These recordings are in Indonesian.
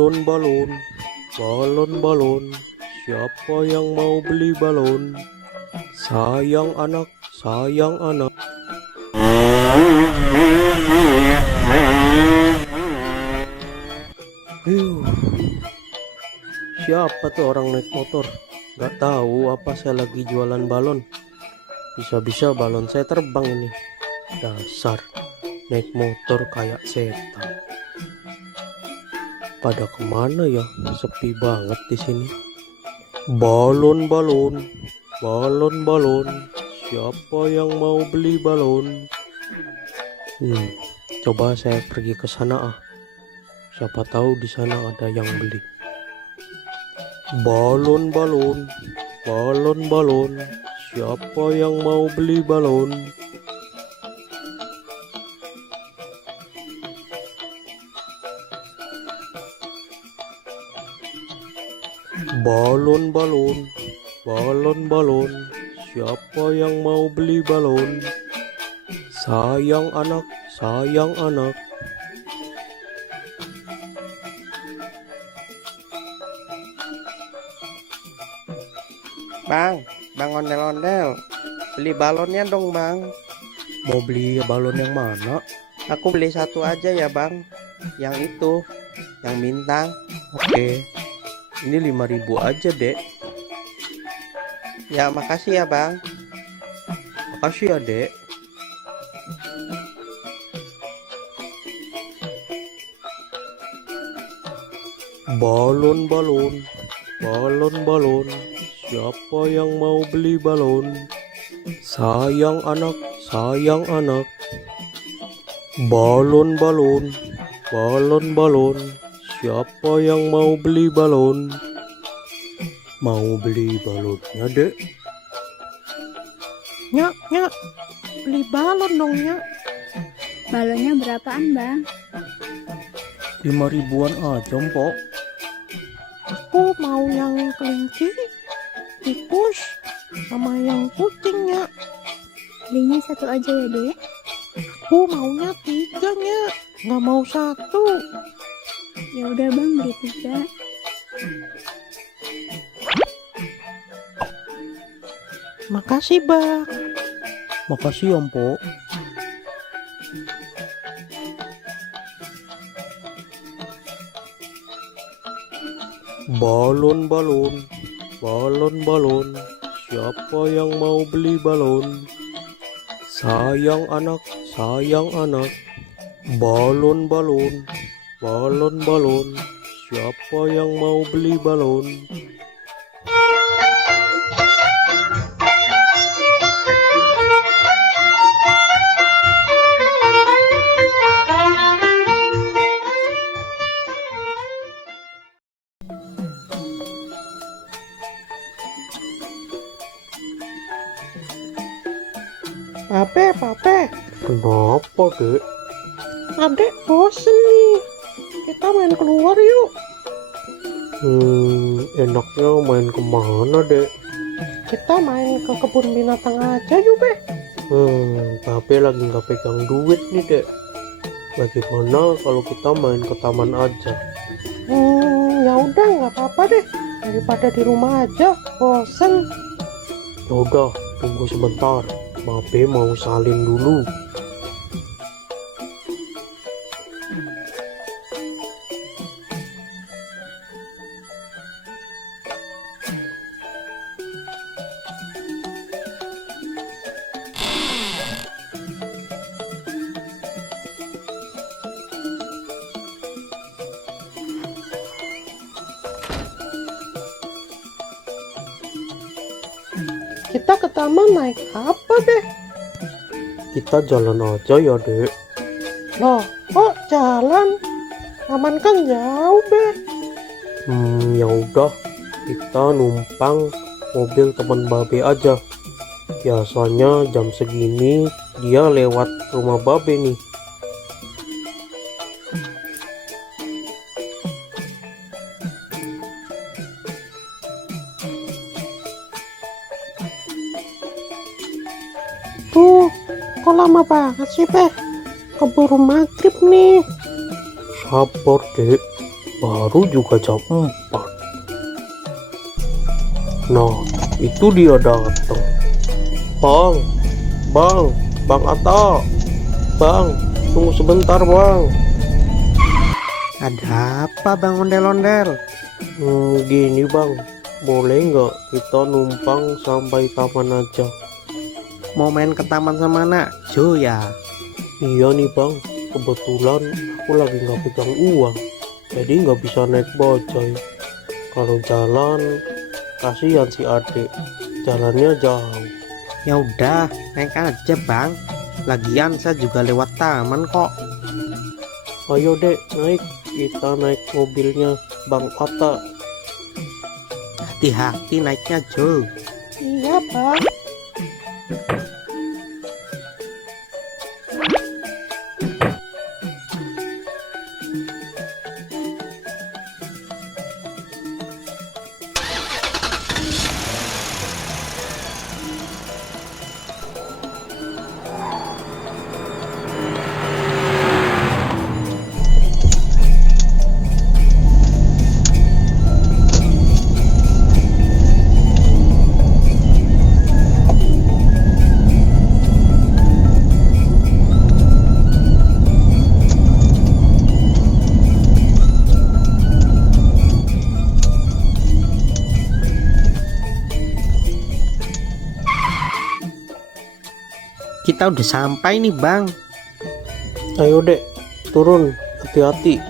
Balon, balon, balon, balon. Siapa yang mau beli balon? Sayang anak, sayang anak. Siapa tuh orang naik motor? Gak tahu apa saya lagi jualan balon. Bisa-bisa balon saya terbang ini. Dasar naik motor kayak setan. Pada kemana ya? Sepi banget di sini. Balon, balon, balon, balon. Siapa yang mau beli balon? Coba saya pergi ke sana ah. Siapa tahu di sana ada yang beli. Balon, balon, balon, balon. Siapa yang mau beli balon? Balon, balon, balon, balon. Siapa yang mau beli balon? Sayang anak, sayang anak. Bang ondel-ondel, beli balonnya dong bang. Mau beli balon yang mana? Aku beli satu aja ya bang, yang itu, yang bintang. Oke, ini 5.000 aja dek. Ya makasih ya bang. Makasih ya dek. Balon, balon, balon, balon. Siapa yang mau beli balon? Sayang anak, sayang anak. Balon, balon, balon, balon. Siapa yang mau beli balon? Mau beli balonnya dek? Nyak, beli balon dong nyak. Balonnya berapaan bang? 5.000-an aja mpok. Aku mau yang kelinci, tikus, sama yang kucing nyak. Belinya satu aja ya dek. Aku maunya 3 nyak, nggak mau 1. Ya udah bang, beli 3. Makasih bang. Makasih ya mpok. Balon, balon, balon, balon. Siapa yang mau beli balon? Sayang anak, sayang anak. Balon, balon, balon, balon. Siapa yang mau beli balon? Pape, Kenapa dek? adek bosen nih. Kita main keluar yuk. Enaknya main kemana dek? Kita main ke kebun binatang aja yuk be. Tapi lagi nggak pegang duit nih dek. Bagaimana kalau kita main ke taman aja? Ya udah nggak apa-apa deh. Daripada di rumah aja, bosen. Yaudah, tunggu sebentar. Babe mau salin dulu. Kita ke taman naik apa deh? Kita jalan aja ya dek. Loh, kok jalan? Taman kan jauh be. Ya udah, kita numpang mobil teman Babe aja. Biasanya jam segini dia lewat rumah Babe nih. Tuh, kok lama banget sih be? Keburu maghrib nih. Sabar dek, Baru juga jam 4. Nah, itu dia datang. Bang Atta. Bang, tunggu sebentar bang. Ada apa Bang Ondel-ondel? Gini bang, boleh nggak kita numpang sampai taman aja? Mau main ke taman sama Nakjo ya? Iya nih bang, kebetulan aku lagi nggak pegang uang, jadi nggak bisa naik bajai. Kalau jalan, kasihan si adik, jalannya jauh. Ya udah, naik aja Bang. Lagian saya juga lewat taman kok. Ayo dek, naik. Kita naik mobilnya Bang Atta. Hati-hati naiknya Jo. Iya bang. Kita udah sampai nih Bang. Ayo dek, turun, hati-hati.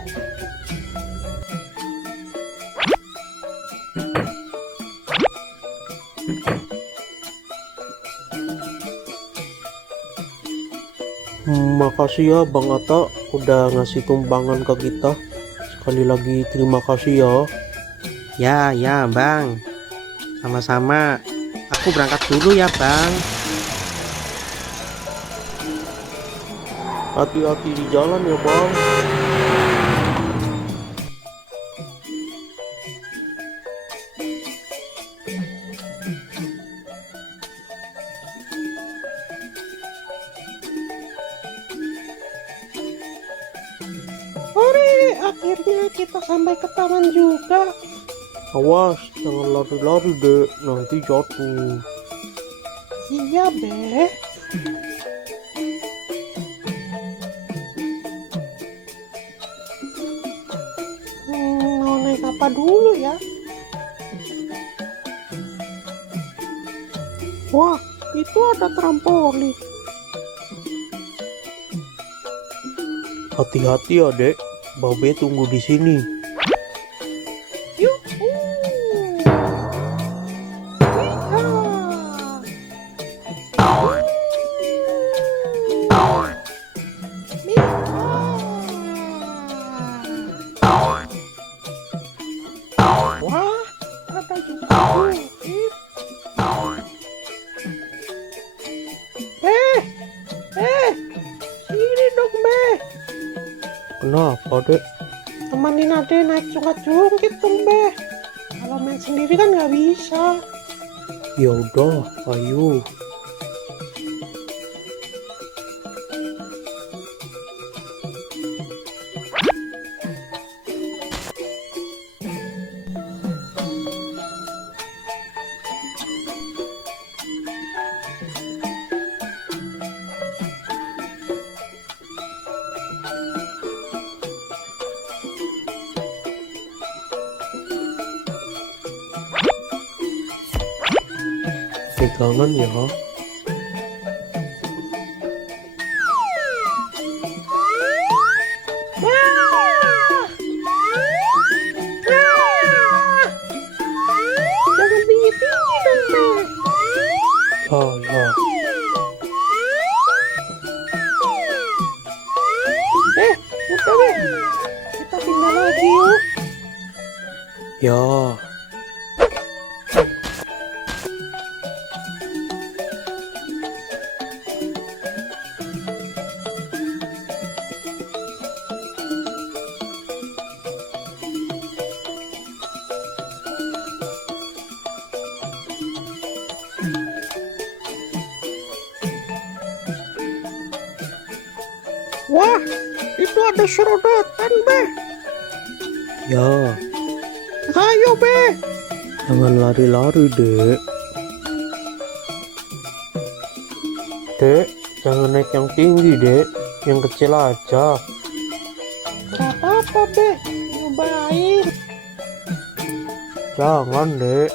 Makasih ya Bang Atta udah ngasih tumpangan ke kita. Sekali lagi terima kasih ya. Ya Bang. Sama-sama. Aku berangkat dulu ya Bang. Hati-hati di jalan ya bang. Hore, akhirnya kita sampai ke taman juga. Awas, jangan lari-lari dek, nanti jatuh. Iya be. Mau naik apa dulu ya? Wah, itu ada trampolin. Hati-hati ya dek, Babe tunggu di sini. Yuhu. Wah, ada juga bukit. Sini dong be. Kenapa dek? Temenin ade naik jungkit dong be. Kalau main sendiri kan nggak bisa. Ya udah, ayo. Pegangan ya. Jangan tinggi-tinggi dong be. Ya. Udah be. Kita pindah lagi yuk. Ya. Wah, itu ada serodotan be. Ya, Ayo, Be. jangan lari-lari, Dek. Dek, jangan naik yang tinggi, Dek. Yang kecil aja. Gak apa-apa, Be. Nyobain. Jangan, Dek.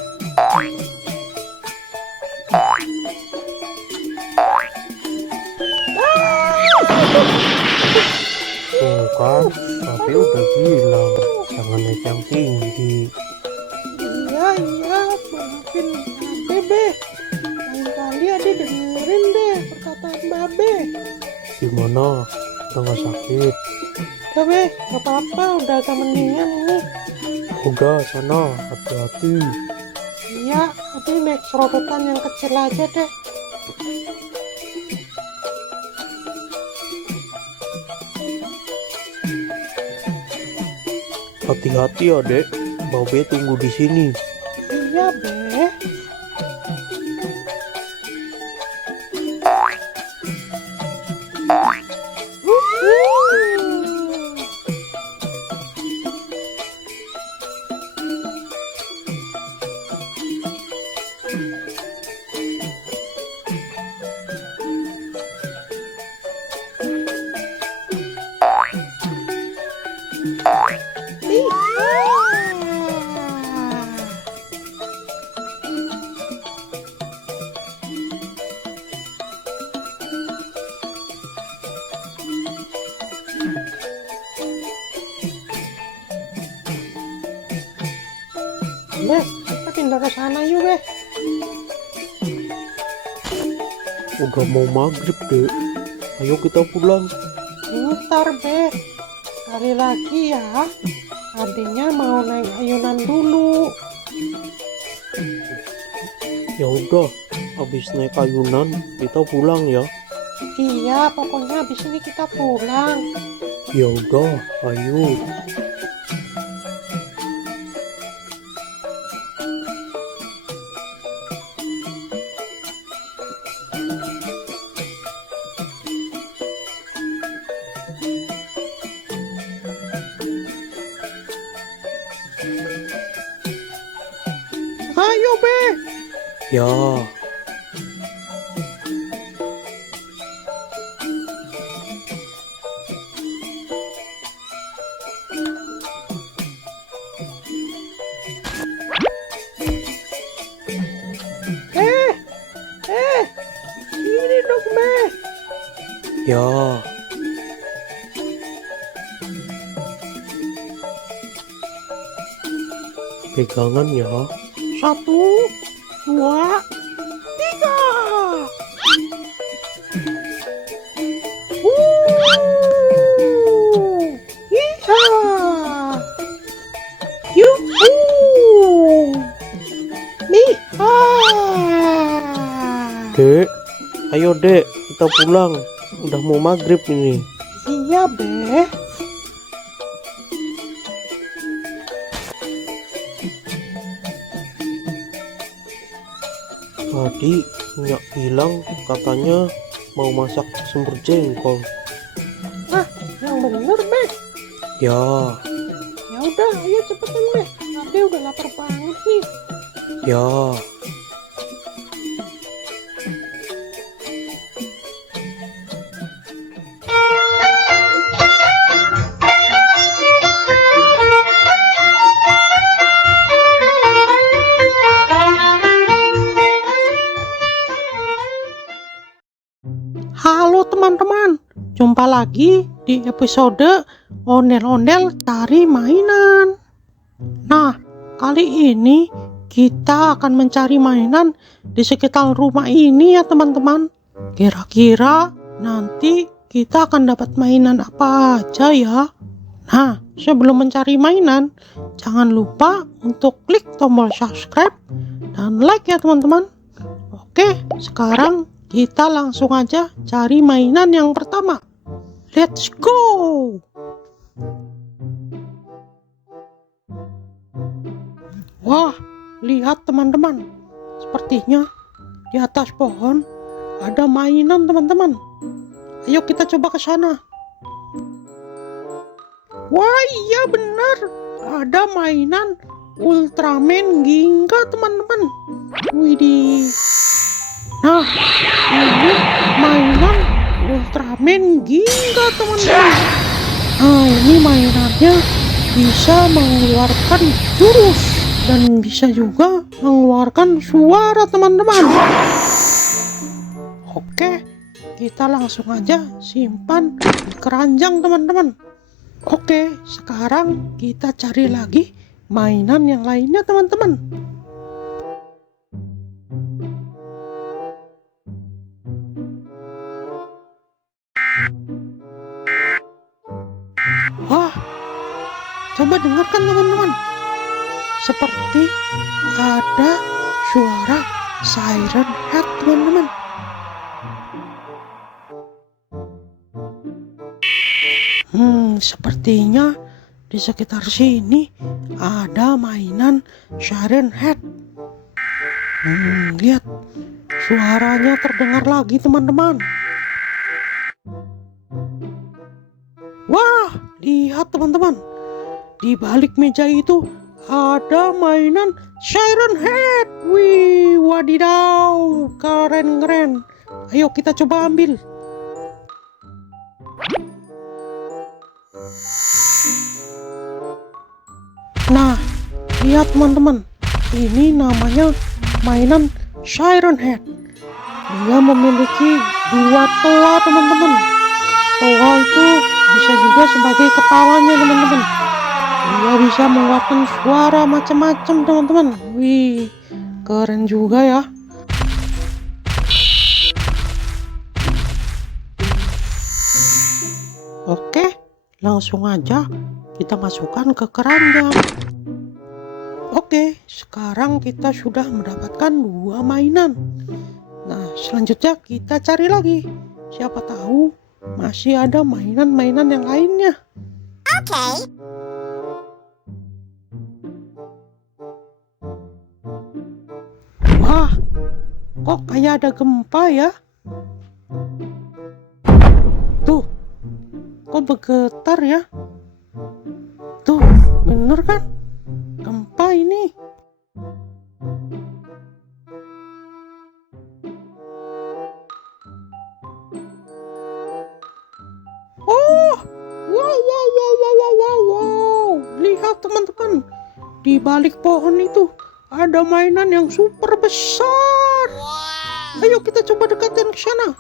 Tuh kan, tapi udah bilang jangan naik yang tinggi. Iya, maafin Babe, Be. Lain kali Ade dengerin deh perkataan Babe. Gimana? Udah gak sakit? Udah, Be. Gak apa-apa, udah agak mendingan ini. Udah, sana. Hati-hati. Iya, Ade naik serodotan yang kecil aja deh. Hati-hati ya, Dek. Babe tunggu di sini. Iya, Be. Be, kita pindah ke sana yuk, Be. Udah mau maghrib, Dek. Ayo kita pulang. Bentar, Be. Sekali lagi ya. Adenya mau naik ayunan dulu. Ya udah, habis naik ayunan kita pulang ya. Iya, pokoknya habis ini kita pulang. Ya udah, ayo. Ayo, Be. Ya, Sini dong, Be. ya. Pegangan ya. 1, 2, 3. Iya. Yuhu. Nih. Dek, ayo Dek, kita pulang. Udah mau maghrib ini. Iya, Be. Tadi Nyak bilang katanya mau masak semur jengkol. Yang bener, Be. Ya, Ya udah, ayo cepetan, Be. Ade udah lapar banget nih. ya. Halo teman-teman, jumpa lagi di episode Ondel-Ondel Cari Mainan. Nah, kali ini kita akan mencari mainan di sekitar rumah ini ya teman-teman. Kira-kira nanti kita akan dapat mainan apa aja ya? Nah, sebelum mencari mainan, jangan lupa untuk klik tombol subscribe dan like ya teman-teman. Oke, sekarang kita langsung aja cari mainan yang pertama. Let's go! Wah, lihat teman-teman. Sepertinya di atas pohon ada mainan teman-teman. Ayo kita coba ke sana. Wah, iya benar. ada mainan Ultraman Ginga teman-teman. Widih. Nah, ini mainan Ultraman Ginga teman-teman. Nah, ini mainannya bisa mengeluarkan jurus dan bisa juga mengeluarkan suara teman-teman. Oke, kita langsung aja simpan di keranjang teman-teman. Oke, sekarang kita cari lagi mainan yang lainnya teman-teman. Wah, coba dengarkan teman-teman. Seperti ada suara siren head teman-teman. Sepertinya di sekitar sini ada mainan siren head. Lihat, suaranya terdengar lagi teman-teman. Wah, lihat teman-teman. Di balik meja itu ada mainan siren head. Wih, wadidaw, keren-keren. Ayo kita coba ambil. Nah, lihat teman-teman, ini namanya mainan siren head. Dia memiliki 2 toa teman-teman. Toa itu bisa juga sebagai kepalanya teman-teman. Dia bisa mengeluarkan suara macam-macam teman-teman. Wih, keren juga ya. Oke, langsung aja kita masukkan ke keranjang. Oke, sekarang kita sudah mendapatkan 2 mainan. Nah, selanjutnya kita cari lagi. Siapa tahu masih ada mainan-mainan yang lainnya. Okay. Wah, kok kayak ada gempa ya? Tuh, kok bergetar ya? Tuh, bener kan? Gempa ini. Oh, wow. Lihat teman-teman, di balik pohon itu ada mainan yang super besar. Ayo kita coba dekatin ke sana.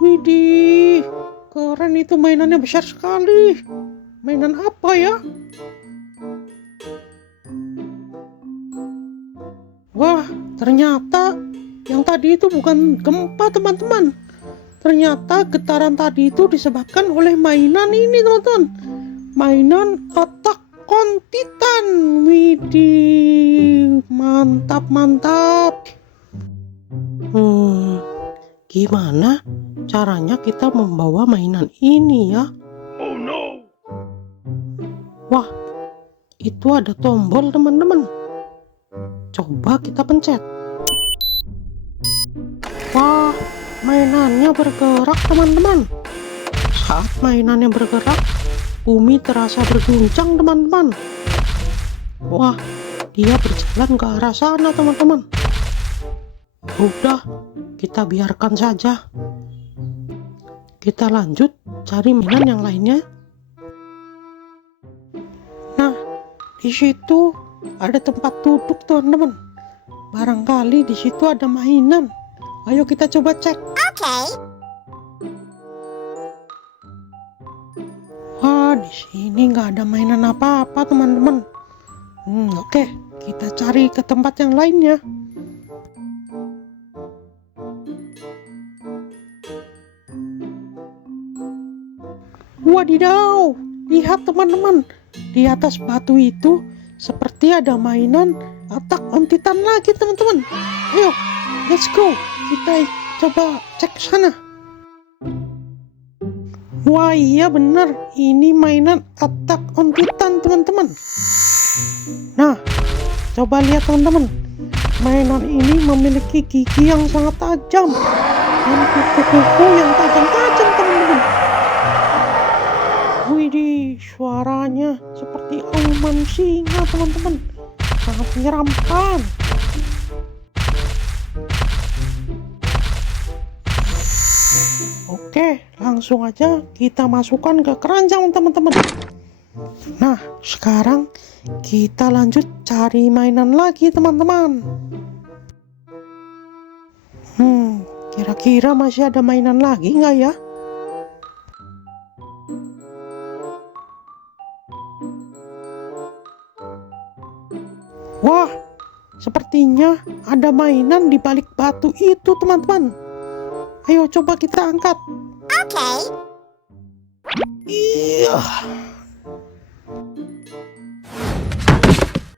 Widih, keren itu, mainannya besar sekali. Mainan apa ya? Wah, ternyata yang tadi itu bukan gempa teman-teman. Ternyata getaran tadi itu disebabkan oleh mainan ini teman-teman. Mainan Attack on Titan. Widih, mantap. Gimana caranya kita membawa mainan ini ya? Oh no. Wah, itu ada tombol teman-teman. Coba kita pencet. Wah, mainannya bergerak teman-teman. Saat mainannya bergerak, bumi terasa berguncang teman-teman. Wah, dia berjalan ke arah sana teman-teman. Udah, kita biarkan saja. Kita lanjut cari mainan yang lainnya. Nah, di situ ada tempat duduk teman-teman. Barangkali di situ ada mainan. Ayo kita coba cek. Okay. Wah, di sini nggak ada mainan apa-apa teman-teman. Oke, kita cari ke tempat yang lainnya. Wadidaw, lihat teman-teman, di atas batu itu seperti ada mainan Attack on Titan lagi teman-teman. Ayo, let's go. Kita coba cek sana. Wah, iya benar, ini mainan Attack on Titan teman-teman. Nah, coba lihat teman-teman, mainan ini memiliki gigi yang sangat tajam dan kuku-kuku yang tajam-tajam teman-teman. Widih, suaranya seperti auman singa teman-teman. Sangat menyeramkan. Oke, langsung aja kita masukkan ke keranjang teman-teman. Nah, sekarang kita lanjut cari mainan lagi teman-teman. Kira-kira masih ada mainan lagi nggak ya? Wah, sepertinya ada mainan di balik batu itu teman-teman. Ayo coba kita angkat. Iya.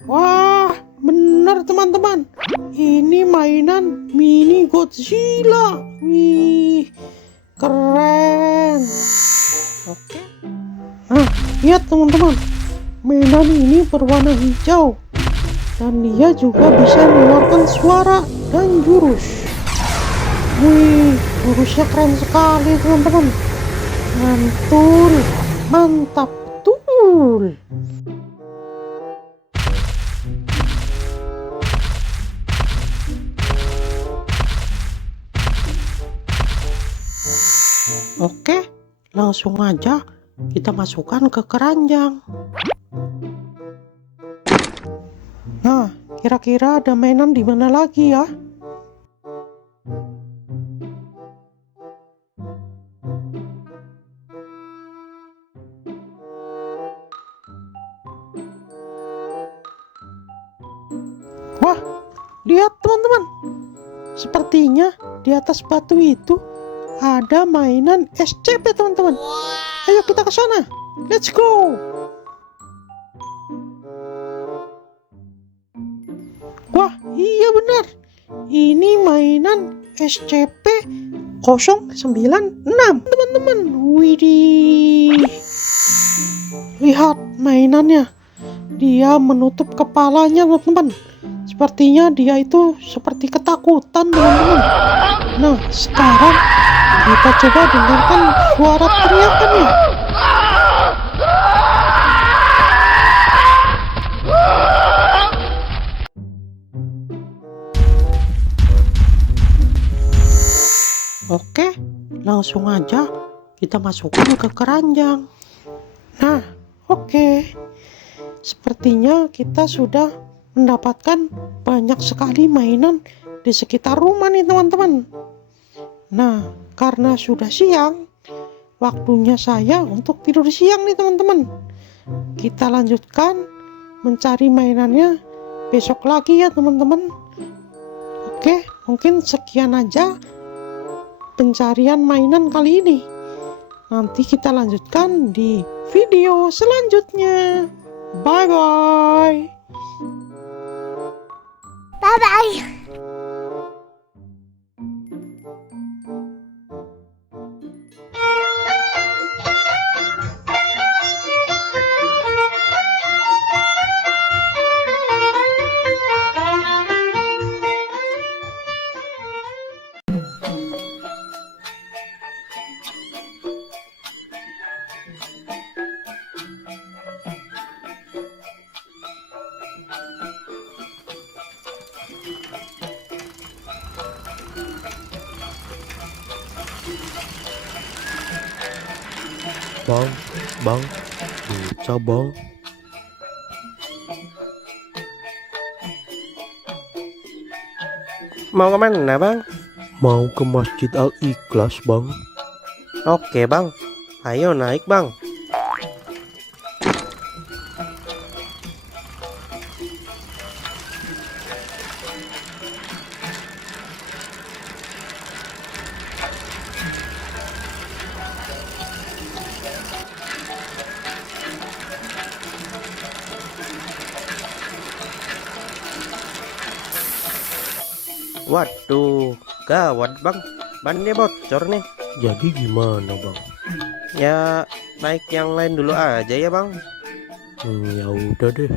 Wah, benar teman-teman. Ini mainan mini Godzilla. Wih, keren. Oke. Nah, lihat teman-teman. Mainan ini berwarna hijau. Dan dia juga bisa mengeluarkan suara dan jurus. Wih, jurusnya keren sekali teman-teman. Mantul, mantap betul. Oke, langsung aja kita masukkan ke keranjang. Nah, kira-kira ada mainan di mana lagi ya? Wah, lihat teman-teman. Sepertinya di atas batu itu ada mainan SCP teman-teman. Ayo kita ke sana. Let's go. Wah, iya benar. Ini mainan SCP-096 teman-teman. Widih. Lihat mainannya. Dia menutup kepalanya teman-teman. Sepertinya dia itu seperti ketakutan teman-teman. Nah, sekarang kita coba dengarkan suara teriakannya. Oke, langsung aja kita masukkan ke keranjang. Nah, oke. Sepertinya kita sudah mendapatkan banyak sekali mainan di sekitar rumah nih teman-teman. Nah, karena sudah siang, waktunya saya untuk tidur siang nih teman-teman. Kita lanjutkan mencari mainannya besok lagi ya teman-teman. Oke, mungkin sekian aja pencarian mainan kali ini. Nanti kita lanjutkan di video selanjutnya. Bye bye. Bye bye. Bang, bisa bang. Mau kemana bang? Mau ke Masjid Al-Ikhlas bang. Oke bang, ayo naik bang. Waduh, gawat bang, bannya bocor nih. Jadi gimana bang? Ya naik yang lain dulu aja ya bang. Ya udah deh.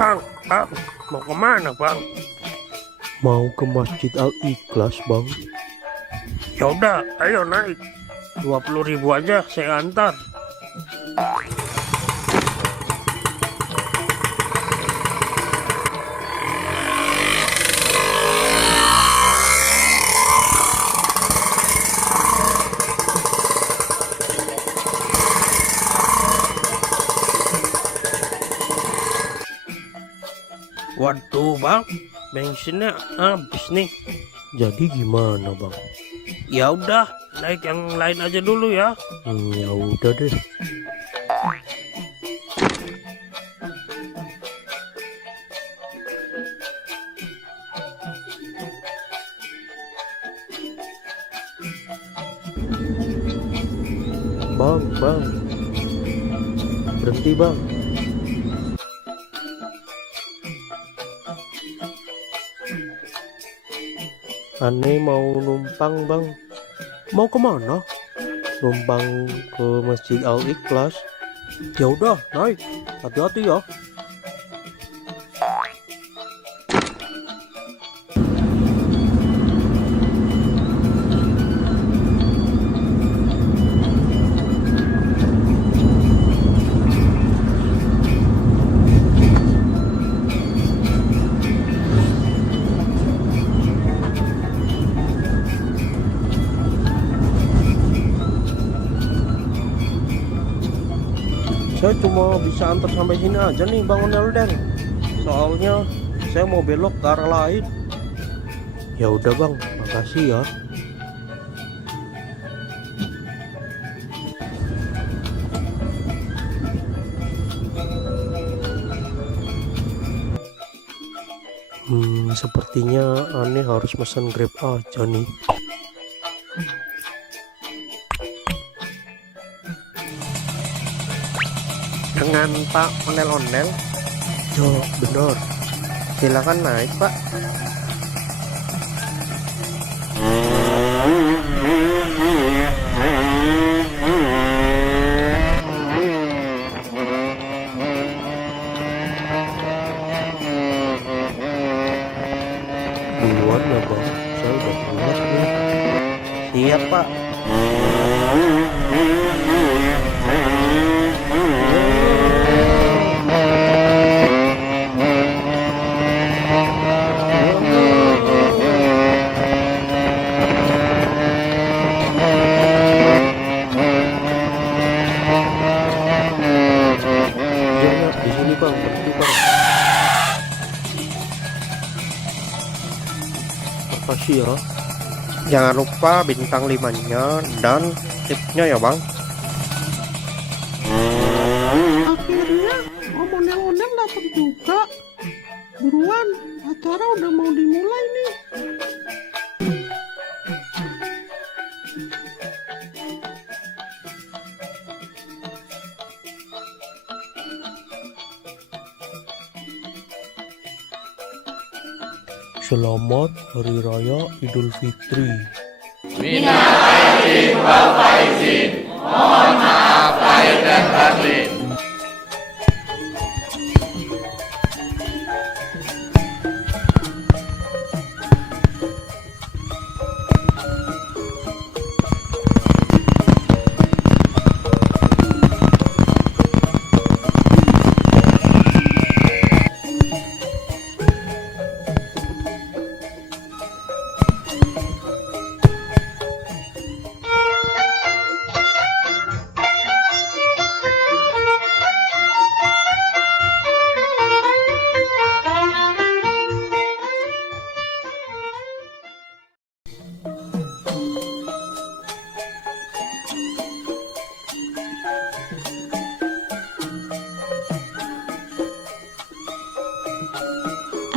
Bang, mau kemana bang? Mau ke Masjid Al-Ikhlas bang. Yaudah, ayo naik. 20.000 aja saya antar. Waduh bang, bensinnya habis nih. Jadi gimana bang? Ya udah, naik yang lain aja dulu ya. Ya udah deh. Bang, berhenti bang. Aneh mau numpang bang. Mau kemana? Numpang ke Masjid Al-Ikhlas. Ya udah naik, hati-hati ya. Saya cuma bisa antar sampai sini aja nih Bang Onelden. Soalnya saya mau belok ke arah lain. Ya udah Bang, makasih ya. Sepertinya aneh harus pesan Grab aja nih. Dengan Pak Onel-Onel? Ya benar. Silakan naik Pak. Duluan ya Bang, saya udah keluar nih. Siap Pak. Di sini Bang, berhenti Bang. Makasih ya. Jangan lupa bintang 5-nya dan tipsnya ya Bang. Akhirnya Om Onel-Onel datang juga. Buruan, acara udah mau dimulai nih. Selamat Hari Raya Idul Fitri.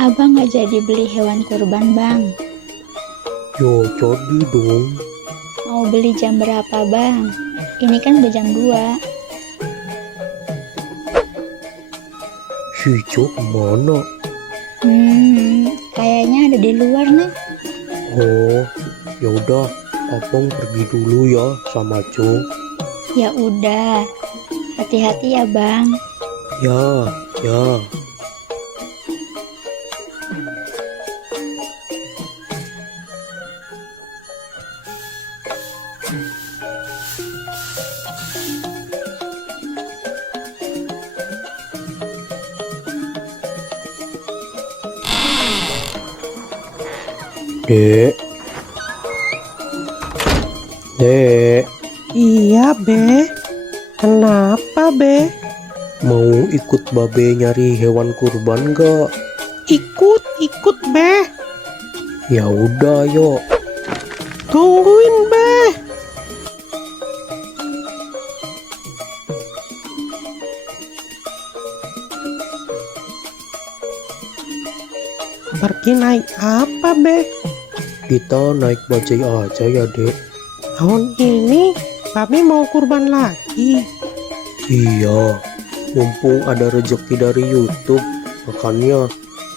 Abang nggak jadi beli hewan kurban bang. Yo, jadi dong. Mau beli jam berapa bang? Ini kan udah jam 2. Si Jo kemana? Kayaknya ada di luar nih. Oh, ya udah, Abang pergi dulu ya sama Jo. Ya udah, hati-hati ya bang. Ya, ya. Dek. Dek, Iya, Be. Kenapa, Be? mau ikut babe nyari hewan kurban gak? Ikut, Be. Ya udah, yuk. Tungguin, Be. Pergi naik apa, Be? Kita naik bajai aja ya, Dek. Tahun ini Babe mau kurban lagi. Iya, mumpung ada rezeki dari YouTube, makanya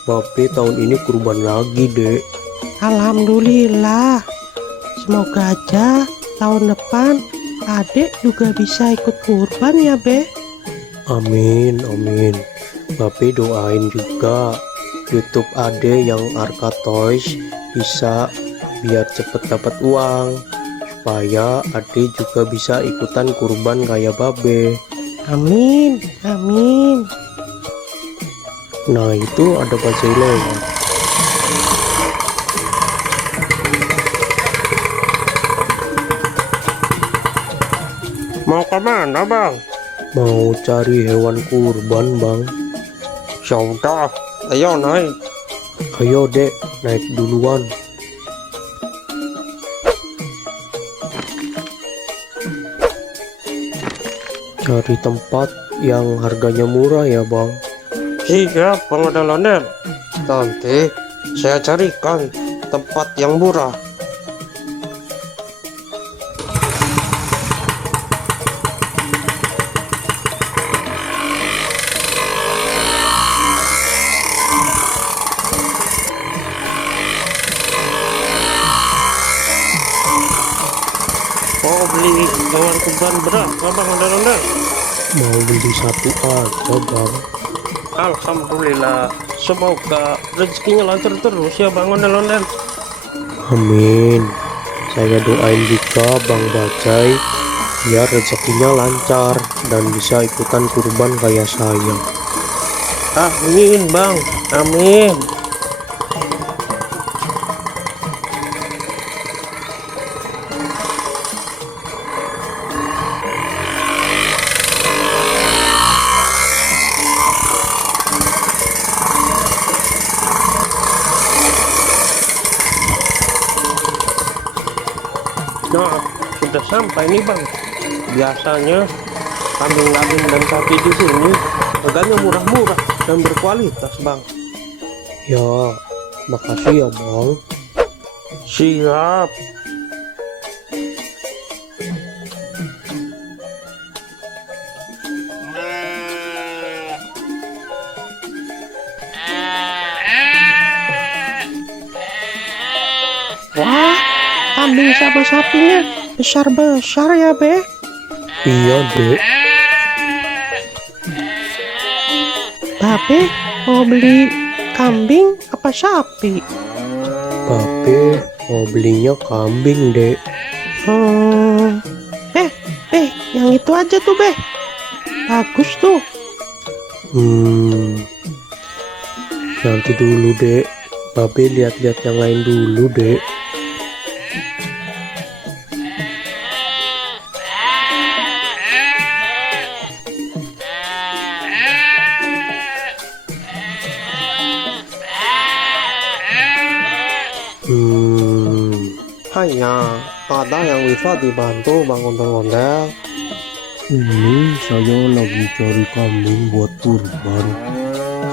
babe tahun ini kurban lagi, Dek. Alhamdulillah. Semoga aja tahun depan adik juga bisa ikut kurban ya, Be. Amin, amin. Babe doain juga YouTube Ade yang Arka Toys bisa biar cepet dapat uang, supaya Ade juga bisa ikutan kurban kayak babe. Amin, amin. Nah, itu ada bajai lewat. Mau kemana, Bang? Mau cari hewan kurban, Bang. Yaudah, ayo naik. Ayo, Dek, naik duluan. Cari tempat yang harganya murah ya, Bang. Siap, Bang Ondel-ondel. Nanti saya carikan tempat yang murah. Mau beli hewan kurban berapa, Bang Ondel-ondel? Mau beli satu aja, Bang. Alhamdulillah, semoga rezekinya lancar terus ya, Bang Ondel-ondel. Amin. Saya doain juga Bang Bajai biar rezekinya lancar dan bisa ikutan kurban kayak saya. Amin, Bang. Amin. Nah, sudah sampai nih, Bang. Biasanya kambing-kambing dan sapi di sini harganya murah-murah dan berkualitas, Bang. Ya, makasih ya, Bang. Siap. Wah, kambing sama sapinya besar-besar ya, Be. Iya, Dek. Babe mau beli kambing apa sapi? Babe mau belinya kambing, Dek. Yang itu aja tuh, Be. Bagus tuh. Nanti dulu, Dek. Babe lihat-lihat yang lain dulu, Dek. Hanya ada yang bisa dibantu, Bang Ondel-ondel. Ini saya lagi cari kambing buat kurban.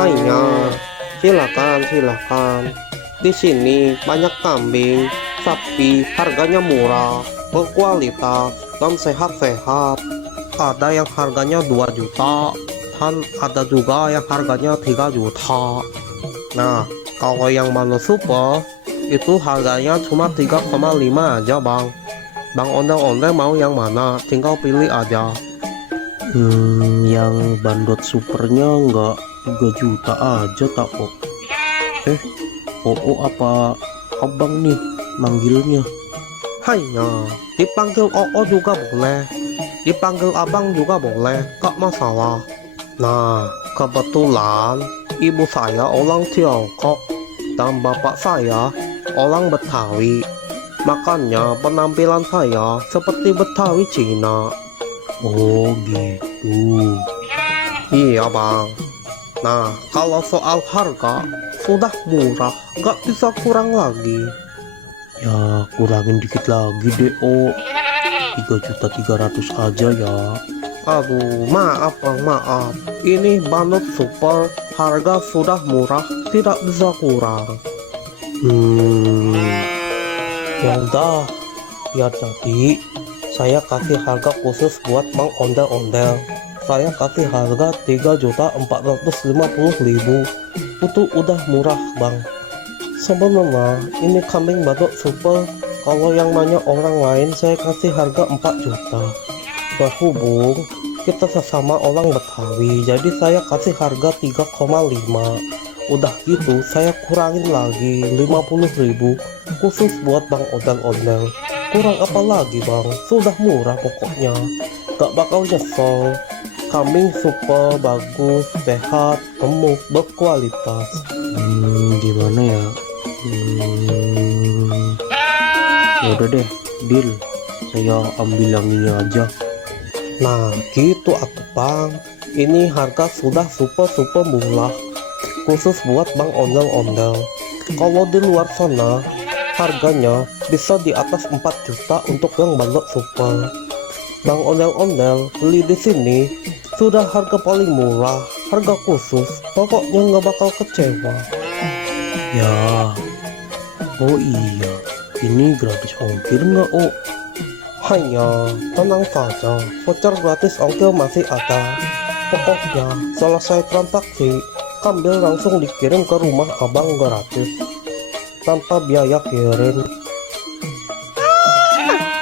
Hanya silakan. Di sini banyak kambing, sapi, harganya murah, berkualitas, dan sehat-sehat. Ada yang harganya 2 juta, dan ada juga yang harganya 3 juta. Nah, kalau yang mana super, itu harganya cuma 3,5 aja, Bang. Bang Ondel-ondel mau yang mana? Tinggal pilih aja. Yang bandot supernya enggak 3 juta aja tak kok. apa abang nih manggilnya? Hanya dipanggil Oo juga boleh, dipanggil abang juga boleh, gak masalah. Nah, kebetulan ibu saya orang Tiongkok dan bapak saya orang Betawi. Makanya penampilan saya seperti Betawi Cina. Oh gitu. Iya bang. Nah, kalau soal harga sudah murah, gak bisa kurang lagi. Ya kurangin dikit lagi deh oh. 3.300.000 aja ya. Aduh, maaf bang, maaf. Ini balut super, harga sudah murah, tidak bisa kurang. Ya udah, biar jadi saya kasih harga khusus buat Bang Ondel-Ondel. Saya kasih harga 3.450.000. Itu udah murah bang. Sebenarnya ini kambing batok super. Kalau yang nanya orang lain saya kasih harga 4 juta. Berhubung kita sesama orang Betawi, jadi saya kasih harga 3,5. Udah gitu saya kurangin lagi 50.000 khusus buat Bang Ondel-Ondel. Kurang apa lagi bang? Sudah murah pokoknya. Gak bakal nyesel. Kambing super bagus, sehat, gemuk, berkualitas. Gimana ya? Ya udah deh, deal. Saya ambil yang ini aja. Nah gitu atuh bang. Ini harga sudah super murah, khusus buat Bang Ondel-Ondel. Kalau di luar sana harganya bisa di atas 4 juta untuk yang balok super. Bang Ondel-Ondel beli di sini sudah harga paling murah, harga khusus, pokoknya nggak bakal kecewa. Ya. Oh iya, ini gratis ongkir nggak oh? Hanya tenang saja, voucher gratis ongkir masih ada. Pokoknya selesai transaksi, kambing langsung dikirim ke rumah abang gratis, tanpa biaya kirim.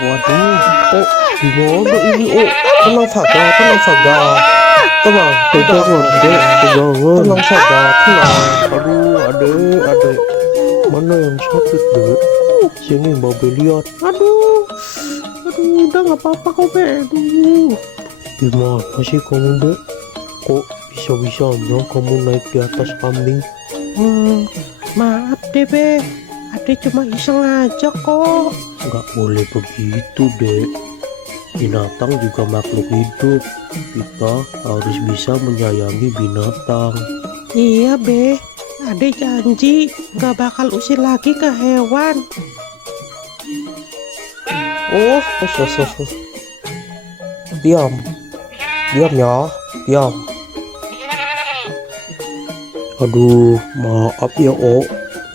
Waduh, Oh, gimana ini? Oh, tenang saja, tenang saja. Tenang, pegangan dek, pegangan. tenang saja, tenang. Aduh, adek. Mana yang sakit dek? Sini babe lihat. Aduh, udah nggak apa-apa kok, Be. Aduh. Gimana sih kamu dek? Kok bisa-bisanya kamu naik di atas kambing? Maaf deh, Be. Ade cuma iseng aja kok. Nggak boleh begitu dek. Binatang juga makhluk hidup. Kita harus bisa menyayangi binatang. Iya, Be. Ade janji nggak bakal usir lagi ke hewan. Oh, diam, diam ya, diam. Aduh, maaf ya oh.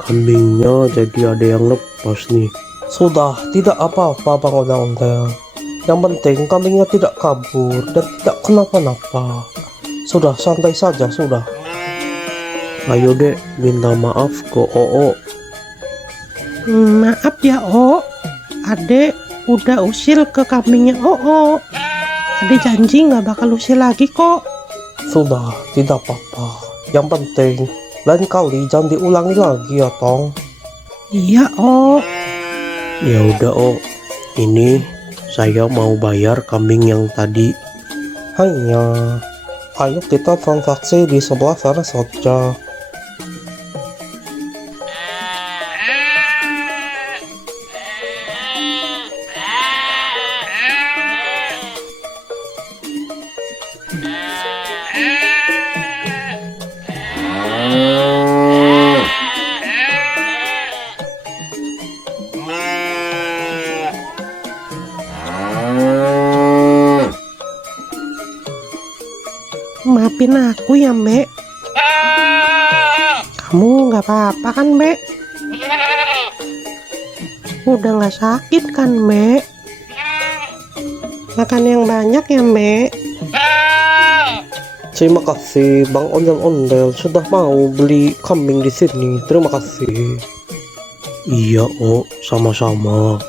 Kambingnya jadi ada yang lepas nih. Sudah, tidak apa-apa Bang Ondel-Ondel. Yang penting kambingnya tidak kabur dan tidak kenapa-napa. Sudah, santai saja, sudah. Ayo dek, minta maaf ke Oo. Maaf ya, O. Ade udah usil ke kambingnya Oo. Ade janji nggak bakal usil lagi kok. Sudah, tidak apa-apa. Yang penting, lain kali jangan diulangi lagi ya, Tong. Iya, O. Ya udah oh, ini saya mau bayar kambing yang tadi. Hanya, ayo kita transaksi di sebelah sana saja. Maafin aku ya, Mbak. Kamu nggak apa-apa kan, Mbak? Udah nggak sakit kan, Mbak? Makan yang banyak ya, Mbak. Terima kasih Bang Ondel-Ondel sudah mau beli kambing di sini. Terima kasih. Iya oh, sama-sama.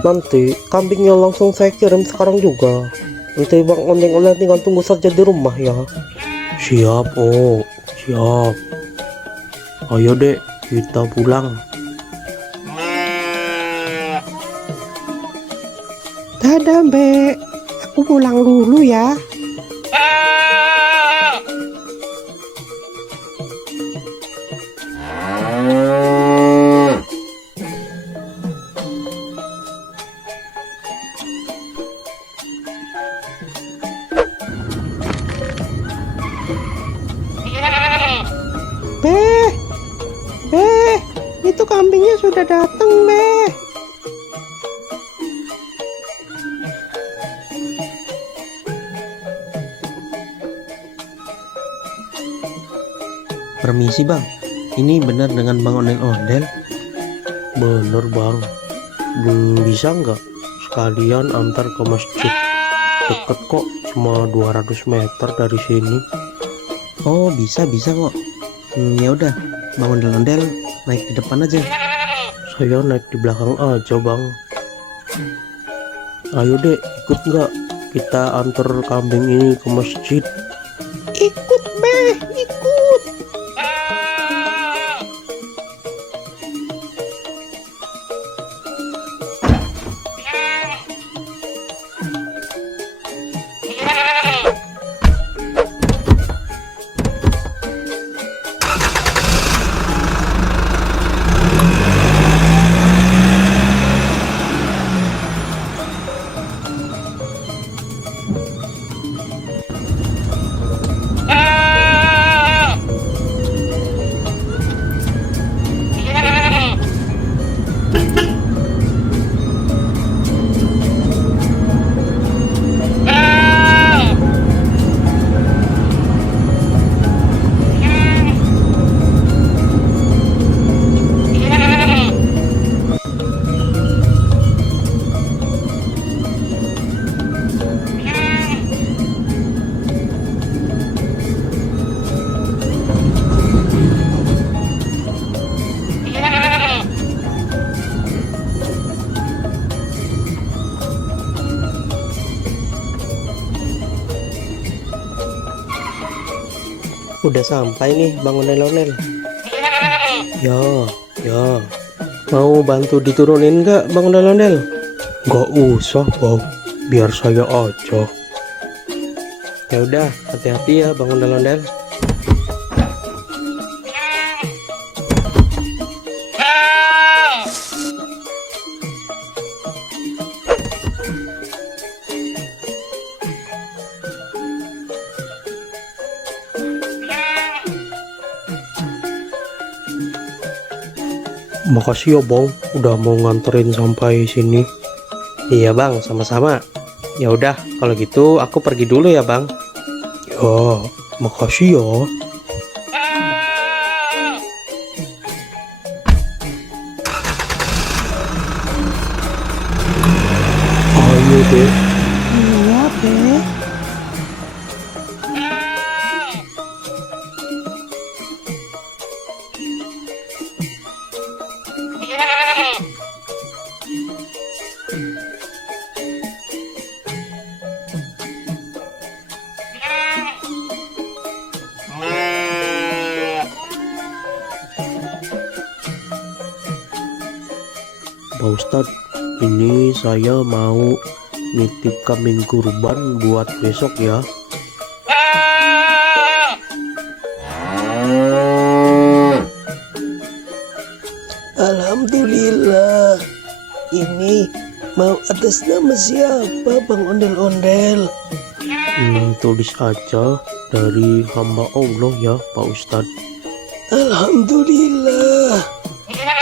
Nanti kambingnya langsung saya kirim sekarang juga. Nanti Bang Ondel-Ondel tinggal tunggu saja di rumah ya. Siap oh, siap. Ayo dek, kita pulang. Dadah, Mbak. Aku pulang dulu ya. Beh, Beh, itu kambingnya sudah datang, Beh. Permisi bang, ini benar dengan Bang Ondel-Ondel? Bener bang. Bisa nggak sekalian antar ke masjid? Deket kok, cuma 200 meter dari sini. Oh bisa kok. Ya udah, Bang Ondel-Ondel naik di depan aja. Saya naik di belakang aja bang. Ayo dek, ikut nggak? Kita antar kambing ini ke masjid. Ikut, Beh, ikut. Udah sampai nih Bang Ondel-Ondel. Ya. Mau bantu diturunin nggak Bang Ondel-Ondel? Nggak usah bang, biar saya aja. Ya udah, hati-hati ya Bang Ondel-Ondel. Makasih ya bang, udah mau nganterin sampai sini. Iya bang, sama-sama. Ya udah, kalau gitu aku pergi dulu ya bang. Ya, makasih ya. Ayo deh. Iya, Beh. Pak Ustadz, ini saya mau nitip kambing kurban buat besok ya. Alhamdulillah. Ini mau atas nama siapa, Bang Ondel-Ondel? Tulis aja dari hamba Allah ya Pak Ustadz. Alhamdulillah.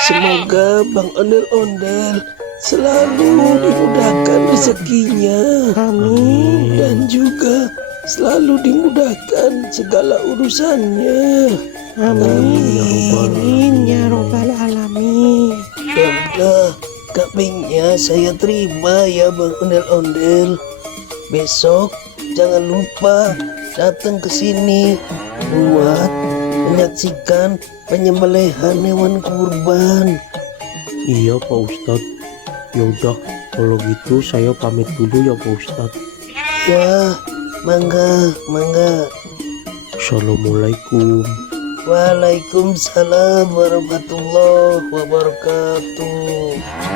Semoga Bang Ondel-Ondel selalu dimudahkan rezekinya. Amin. Dan juga selalu dimudahkan segala urusannya. Amin ya robbal alamin. Ya udah, kambingnya saya terima ya Bang Ondel-Ondel. Besok jangan lupa datang ke sini buat menyaksikan penyembelihan hewan kurban. Iya Pak Ustadz. Yaudah, kalau gitu saya pamit dulu ya Pak Ustadz. Ya, mangga. Assalamualaikum. Waalaikumsalam warahmatullahi wabarakatuh.